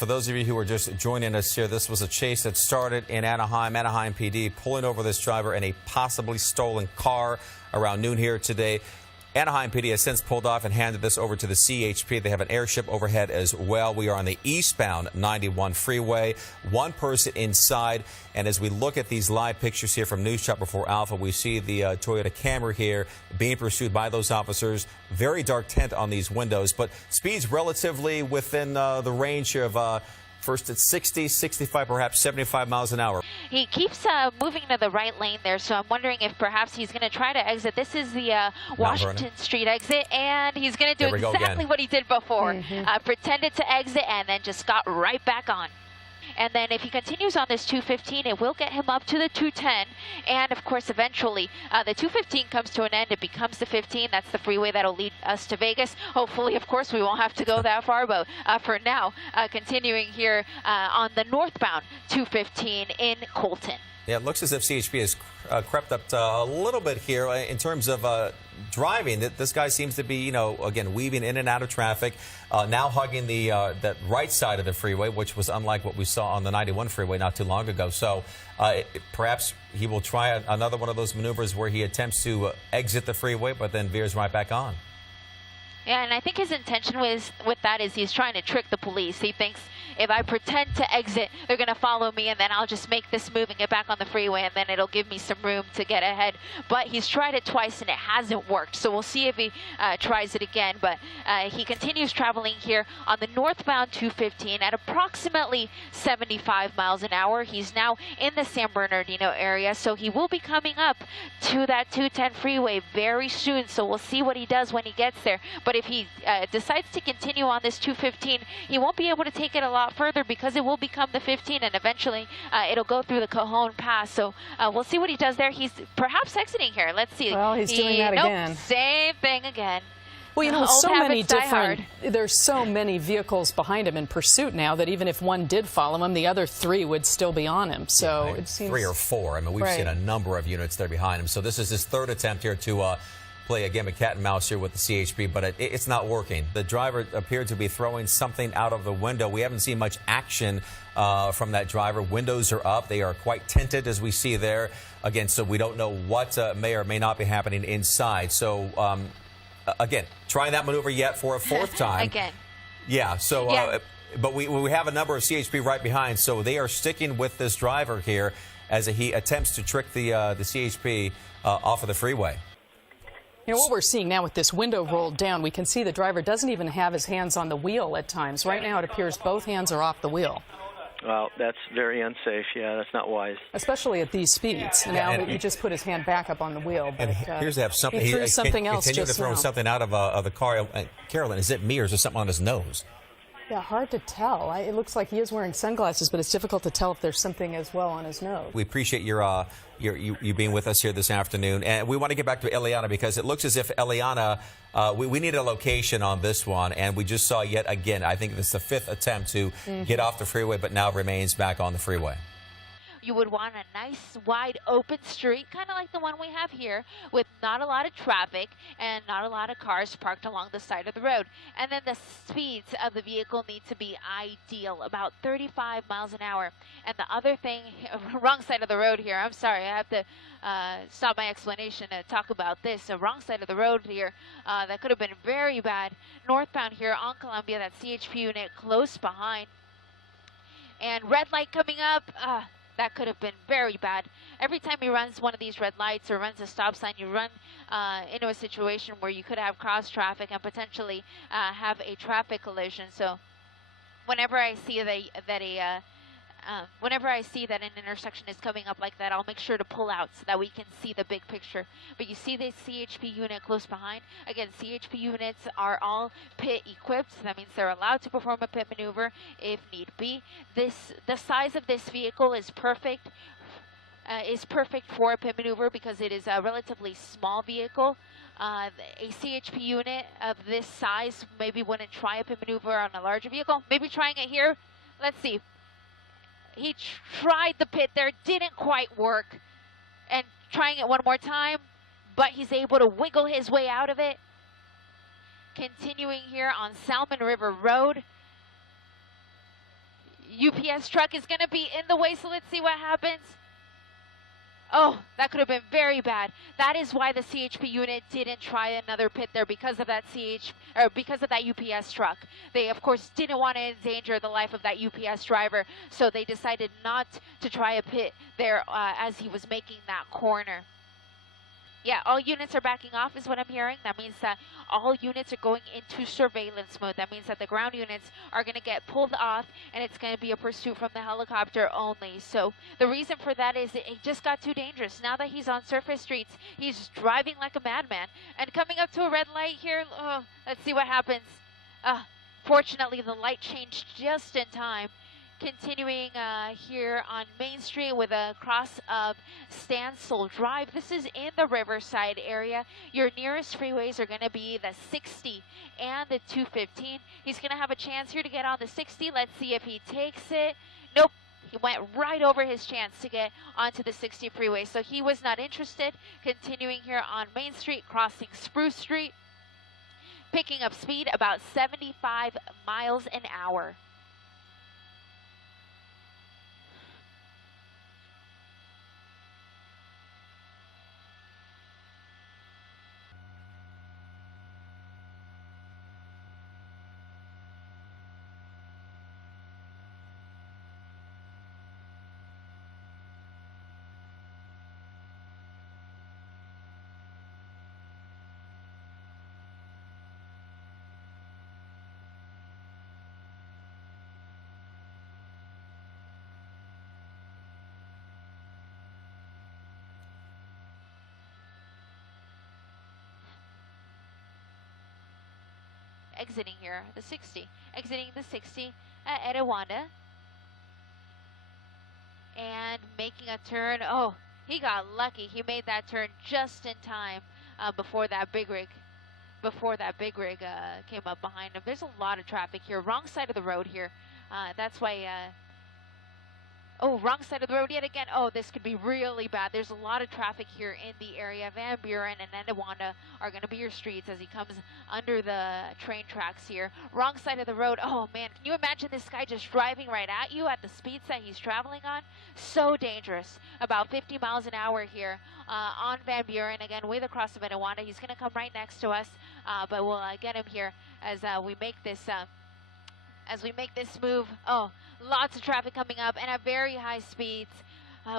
For those of you who are just joining us here, this was a chase that started in Anaheim. Anaheim PD pulling over this driver in a possibly stolen car around noon here today. Anaheim PD has since pulled off and handed this over to the CHP. They have an airship overhead as well. We are on the eastbound 91 freeway. One person inside. And as we look at these live pictures here from News Chopper 4 Alpha, we see the Toyota Camry here being pursued by those officers. Very dark tint on these windows, but speeds relatively within the range of first at 60, 65, perhaps 75 miles an hour. He keeps moving to the right lane there, so I'm wondering if perhaps he's going to try to exit. This is the Washington Street exit, and he's going to do exactly what he did before. Pretended to exit and then just got right back on. And then if he continues on this 215, it will get him up to the 210. And, of course, eventually, the 215 comes to an end. It becomes the 15. That's the freeway that'll lead us to Vegas. Hopefully, of course, we won't have to go that far. But for now, continuing here on the northbound 215 in Colton. Yeah, it looks as if CHP has crept up a little bit here in terms of driving. This guy seems to be, you know, again, weaving in and out of traffic, now hugging the that right side of the freeway, which was unlike what we saw on the 91 freeway not too long ago. So perhaps he will try another one of those maneuvers where he attempts to exit the freeway, but then veers right back on. Yeah, and I think his intention with that is he's trying to trick the police. He thinks if I pretend to exit, they're going to follow me, and then I'll just make this move and get back on the freeway, and then it'll give me some room to get ahead. But he's tried it twice, and it hasn't worked. So we'll see if he tries it again. But he continues traveling here on the northbound 215 at approximately 75 miles an hour. He's now in the San Bernardino area, so he will be coming up to that 210 freeway very soon. So we'll see what he does when he gets there. But if he decides to continue on this 215, he won't be able to take it a lot further because it will become the 15, and eventually it'll go through the Cajon Pass. So we'll see what he does there. He's perhaps exiting here. Let's see. Well, he's doing that again. Same thing again. Well, you know, there's so many vehicles behind him in pursuit now that even if one did follow him, the other three would still be on him. So yeah, it seems 3 or 4. I mean, we've seen a number of units there behind him. So this is his third attempt here to play a game of cat and mouse here with the CHP, but it's not working. The driver appeared to be throwing something out of the window. We haven't seen much action from that driver. Windows are up. They are quite tinted, as we see there. Again, so we don't know what may or may not be happening inside. So, again, trying that maneuver yet for a fourth time. Again. Yeah, so, but we have a number of CHP right behind, so they are sticking with this driver here as he attempts to trick the CHP off of the freeway. You know, what we're seeing now with this window rolled down, we can see the driver doesn't even have his hands on the wheel at times. Right now it appears both hands are off the wheel. Well, that's very unsafe. Yeah, that's not wise. Especially at these speeds. Now he just put his hand back up on the wheel. But, and here's to have something. He threw something else continue just to throw now. something out of the car. Carolyn, is it me or is there something on his nose? Yeah, hard to tell. It looks like he is wearing sunglasses, but it's difficult to tell if there's something as well on his nose. We appreciate you being with us here this afternoon. And we want to get back to Eliana because it looks as if Eliana, we need a location on this one. And we just saw yet again, I think this is the 5th attempt to get off the freeway, but now remains back on the freeway. You would want a nice, wide, open street, kind of like the one we have here, with not a lot of traffic and not a lot of cars parked along the side of the road. And then the speeds of the vehicle need to be ideal, about 35 miles an hour. And the other thing, wrong side of the road here, I'm sorry, I have to stop my explanation to talk about this. The wrong side of the road here, that could have been very bad. Northbound here on Columbia, that CHP unit close behind. And red light coming up. That could have been very bad. Every time he runs one of these red lights or runs a stop sign, you run into a situation where you could have cross traffic and potentially have a traffic collision. So whenever I see whenever I see that an intersection is coming up like that, I'll make sure to pull out so that we can see the big picture. But you see this CHP unit close behind. Again, CHP units are all pit equipped. So that means they're allowed to perform a pit maneuver if need be. The size of this vehicle is perfect. For a pit maneuver because it is a relatively small vehicle. A CHP unit of this size maybe wouldn't try a pit maneuver on a larger vehicle. Maybe trying it here. Let's see. He tried the pit there, didn't quite work, and trying it one more time, but he's able to wiggle his way out of it. Continuing here on Salmon River Road. UPS truck is going to be in the way, so let's see what happens. Oh, that could have been very bad. That is why the CHP unit didn't try another pit there, because of that because of that UPS truck. They of course didn't want to endanger the life of that UPS driver, so they decided not to try a pit there as he was making that corner. Yeah, all units are backing off is what I'm hearing. That means that all units are going into surveillance mode. That means that the ground units are going to get pulled off, and it's going to be a pursuit from the helicopter only. So the reason for that is it just got too dangerous. Now that he's on surface streets, he's driving like a madman. And coming up to a red light here, let's see what happens. Fortunately, the light changed just in time. Continuing here on Main Street with a cross of Stansel Drive. This is in the Riverside area. Your nearest freeways are going to be the 60 and the 215. He's going to have a chance here to get on the 60. Let's see if he takes it. Nope. He went right over his chance to get onto the 60 freeway, so he was not interested. Continuing here on Main Street, crossing Spruce Street, picking up speed about 75 miles an hour. Exiting here, the 60. Exiting the 60 at Etiwanda. And making a turn. Oh, he got lucky. He made that turn just in time before that big rig. Came up behind him. There's a lot of traffic here. Wrong side of the road here. That's why... Oh, wrong side of the road yet again. Oh, this could be really bad. There's a lot of traffic here in the area. Van Buren and Etiwanda are going to be your streets as he comes under the train tracks here. Wrong side of the road. Oh, man. Can you imagine this guy just driving right at you at the speeds that he's traveling on? So dangerous. About 50 miles an hour here on Van Buren. Again, way across of Etiwanda. He's going to come right next to us, but we'll get him here as we make this... As we make this move. Oh, lots of traffic coming up and at very high speeds.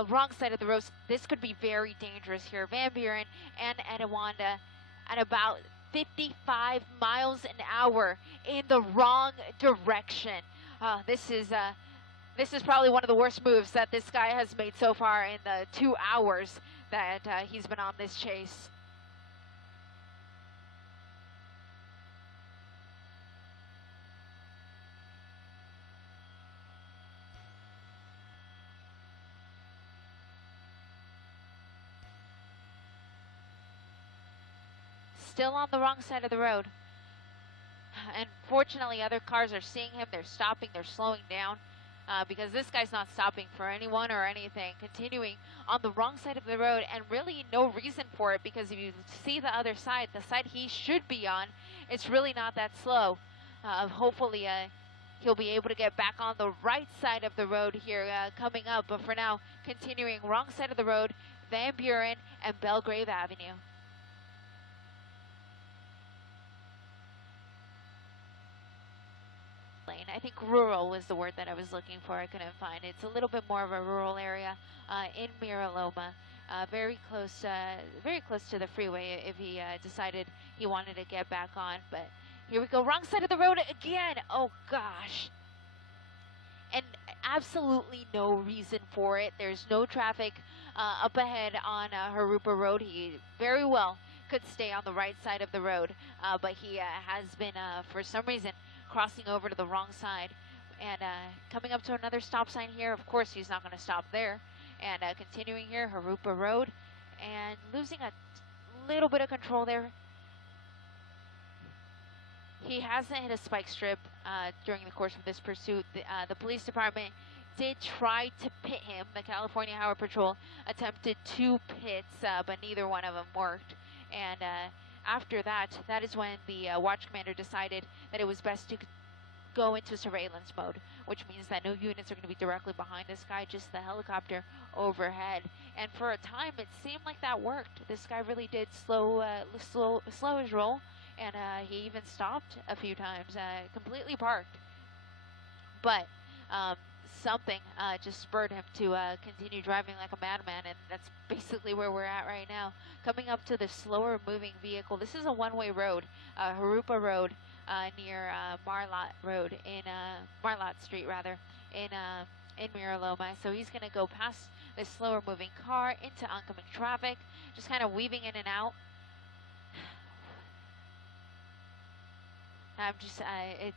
Wrong side of the road. This could be very dangerous here. Van Buren and Etiwanda at about 55 miles an hour in the wrong direction. This is probably one of the worst moves that this guy has made so far in the 2 hours that he's been on this chase. Still on the wrong side of the road. And fortunately, other cars are seeing him. They're stopping. They're slowing down because this guy's not stopping for anyone or anything. Continuing on the wrong side of the road, and really no reason for it, because if you see the other side, the side he should be on, it's really not that slow. Hopefully, he'll be able to get back on the right side of the road here coming up. But for now, continuing wrong side of the road, Van Buren and Belgrave Avenue. I think rural was the word that I was looking for. I couldn't find it. It's a little bit more of a rural area in Mira Loma, very close to the freeway if he decided he wanted to get back on. But here we go, wrong side of the road again. Oh gosh. And absolutely no reason for it. There's no traffic up ahead on Harupa Road. He very well could stay on the right side of the road, but he has been, for some reason, crossing over to the wrong side and coming up to another stop sign here. Of course, he's not going to stop there. And continuing here, Harupa Road, and losing a little bit of control there. He hasn't hit a spike strip during the course of this pursuit. The police department did try to pit him. The California Highway Patrol attempted 2 pits, but neither one of them worked. And after that, that is when the watch commander decided that it was best to go into surveillance mode, which means that no units are going to be directly behind this guy, just the helicopter overhead. And for a time, it seemed like that worked. This guy really did slow his roll, and he even stopped a few times, completely parked. But something just spurred him to continue driving like a madman, and that's basically where we're at right now. Coming up to the slower moving vehicle. This is a one-way road, Jurupa Road, near Marlot Road in Marlot Street rather in Mira Loma. So he's going to go past this slower moving car into oncoming traffic, just kind of weaving in and out. I'm just it's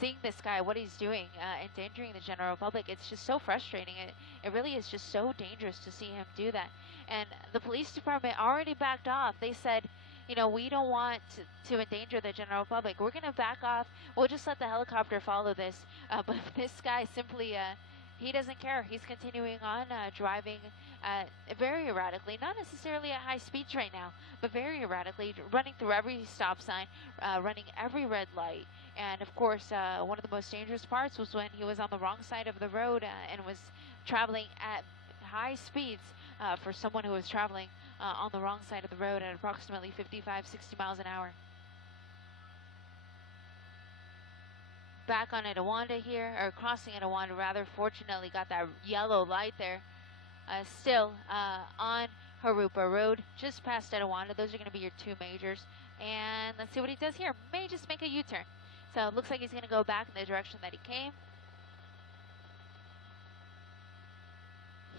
seeing this guy, what he's doing, endangering the general public. It's just so frustrating. It really is just so dangerous to see him do that. And the police department already backed off. They said, you know, we don't want to endanger the general public. We're going to back off. We'll just let the helicopter follow this. But this guy simply, he doesn't care. He's continuing on driving very erratically, not necessarily at high speeds right now, but very erratically, running through every stop sign, running every red light. And of course, one of the most dangerous parts was when he was on the wrong side of the road and was traveling at high speeds for someone who was traveling on the wrong side of the road at approximately 55, 60 miles an hour. Back on Etowanda here, or crossing Etowanda rather, fortunately got that yellow light there. Still on Jurupa Road, just past Etowanda. Those are going to be your two majors. And let's see what he does here. May just make a U-turn. So it looks like he's going to go back in the direction that he came.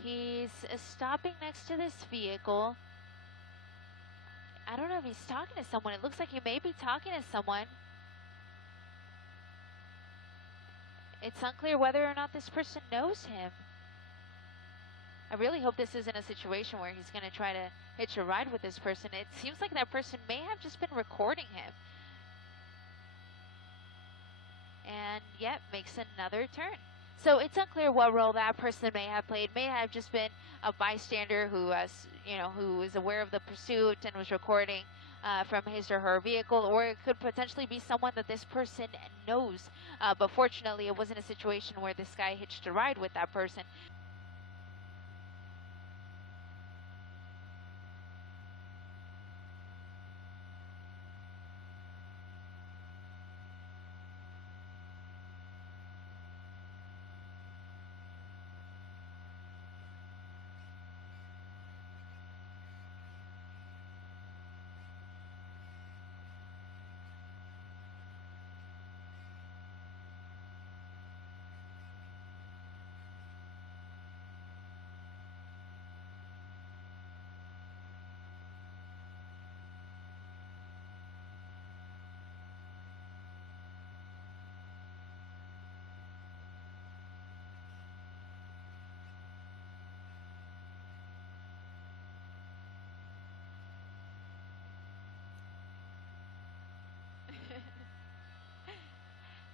He's stopping next to this vehicle. I don't know if he's talking to someone. It looks like he may be talking to someone. It's unclear whether or not this person knows him. I really hope this isn't a situation where he's going to try to hitch a ride with this person. It seems like that person may have just been recording him. And yet makes another turn. So it's unclear what role that person may have played. May have just been a bystander who who was aware of the pursuit and was recording from his or her vehicle, or it could potentially be someone that this person knows. But fortunately, it wasn't a situation where this guy hitched a ride with that person.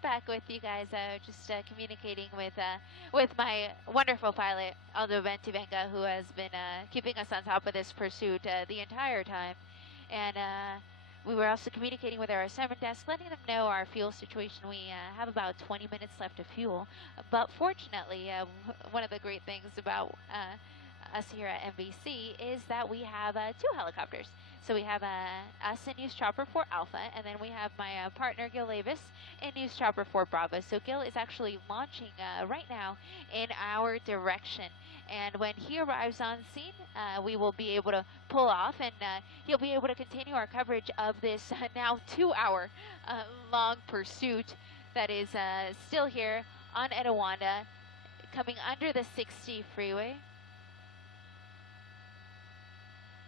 Back with you guys, just communicating with my wonderful pilot, Aldo Bentivenga, who has been keeping us on top of this pursuit the entire time. And we were also communicating with our assignment desk, letting them know our fuel situation. We have about 20 minutes left of fuel. But fortunately, one of the great things about us here at NBC is that we have two helicopters. So we have us in News Chopper 4 Alpha, and then we have my partner Gil Avis in News Chopper 4 Bravo. So Gil is actually launching right now in our direction. And when he arrives on scene, we will be able to pull off, and he'll be able to continue our coverage of this now 2-hour long pursuit that is still here on Etowanda, coming under the 60 freeway.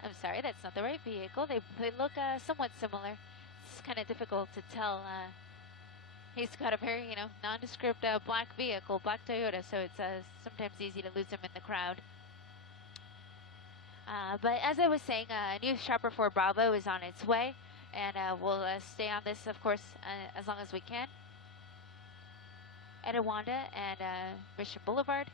I'm sorry, that's not the right vehicle. They look somewhat similar. It's kind of difficult to tell. He's got a very, nondescript black vehicle, black Toyota, so it's sometimes easy to lose him in the crowd. But as I was saying, News Chopper 4 Bravo is on its way, and we'll stay on this, of course, as long as we can. Etowanda and Mission Boulevard.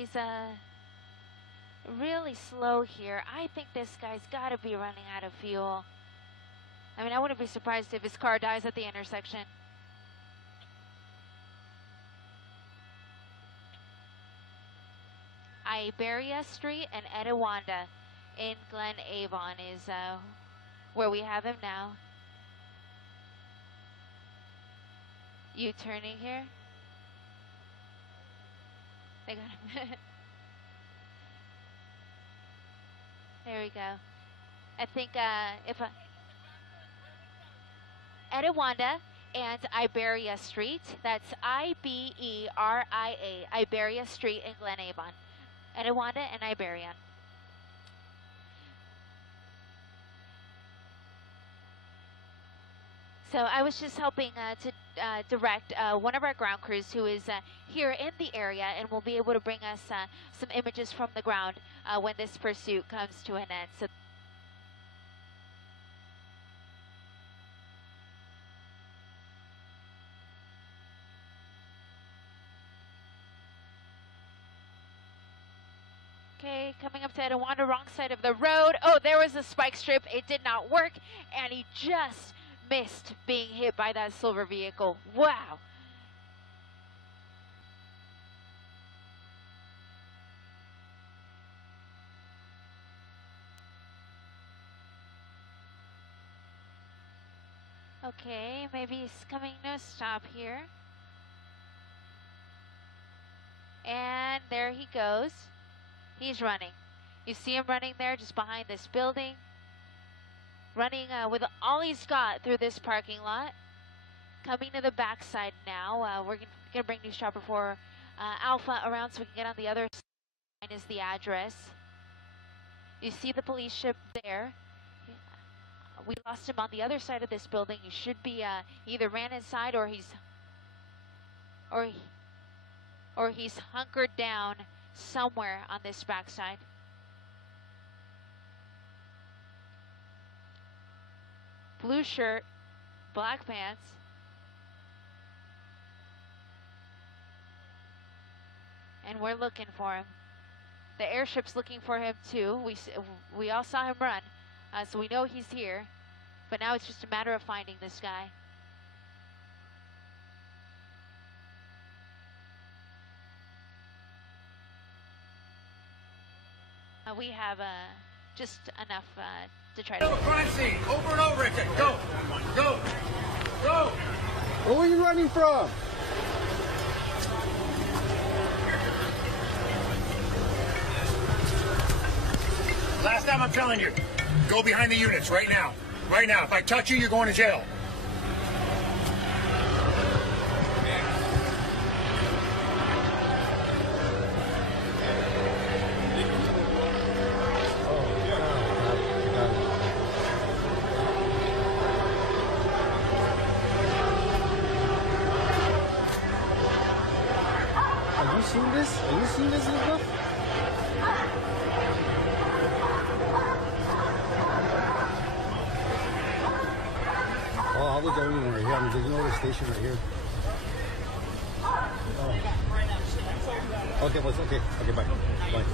he's really slow here. I think this guy's got to be running out of fuel. I mean, I wouldn't be surprised if his car dies at the intersection. Iberia Street and Etiwanda in Glen Avon is where we have him now. U-turning here. They got him. There we go. I think if Etiwanda and Iberia Street, that's I-B-E-R-I-A, Iberia Street in Glen Avon. Etiwanda and Iberia. So I was just helping to direct one of our ground crews who is here in the area and will be able to bring us some images from the ground when this pursuit comes to an end. So okay, coming up to Etiwanda, wrong side of the road. Oh, there was a spike strip. It did not work, and he just missed being hit by that silver vehicle. Wow. Okay, maybe he's coming to a stop here. And there he goes. He's running. You see him running there just behind this building. Running with all he's got through this parking lot. Coming to the backside now. We're going to bring News Chopper 4 Alpha around so we can get on the other side. Is the address. You see the police ship there. We lost him on the other side of this building. He should be he either ran inside or he's hunkered down somewhere on this backside. Blue shirt, black pants. And we're looking for him. The airship's looking for him too. We all saw him run, so we know he's here. But now it's just a matter of finding this guy. We have just enough to try to... Crime scene, over and over again. Go, go, go. Where are you running from? Last time I'm telling you, go behind the units right now. Right now. If I touch you, you're going to jail. Have you seen this? Have you seen this stuff? Oh, I was the only one right here. I mean, there's no other station right here. Oh. Okay, boss. Okay. Okay, bye. Bye.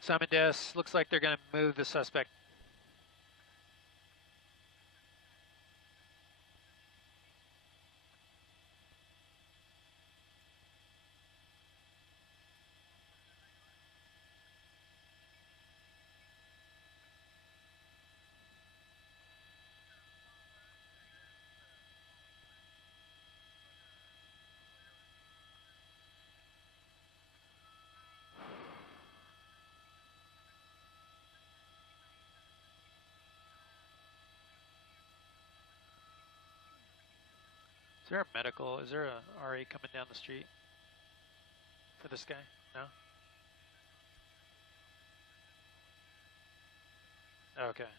Simon Des, looks like they're going to move the suspect. Is there a medical? Is there a RA coming down the street for this guy? No? Okay.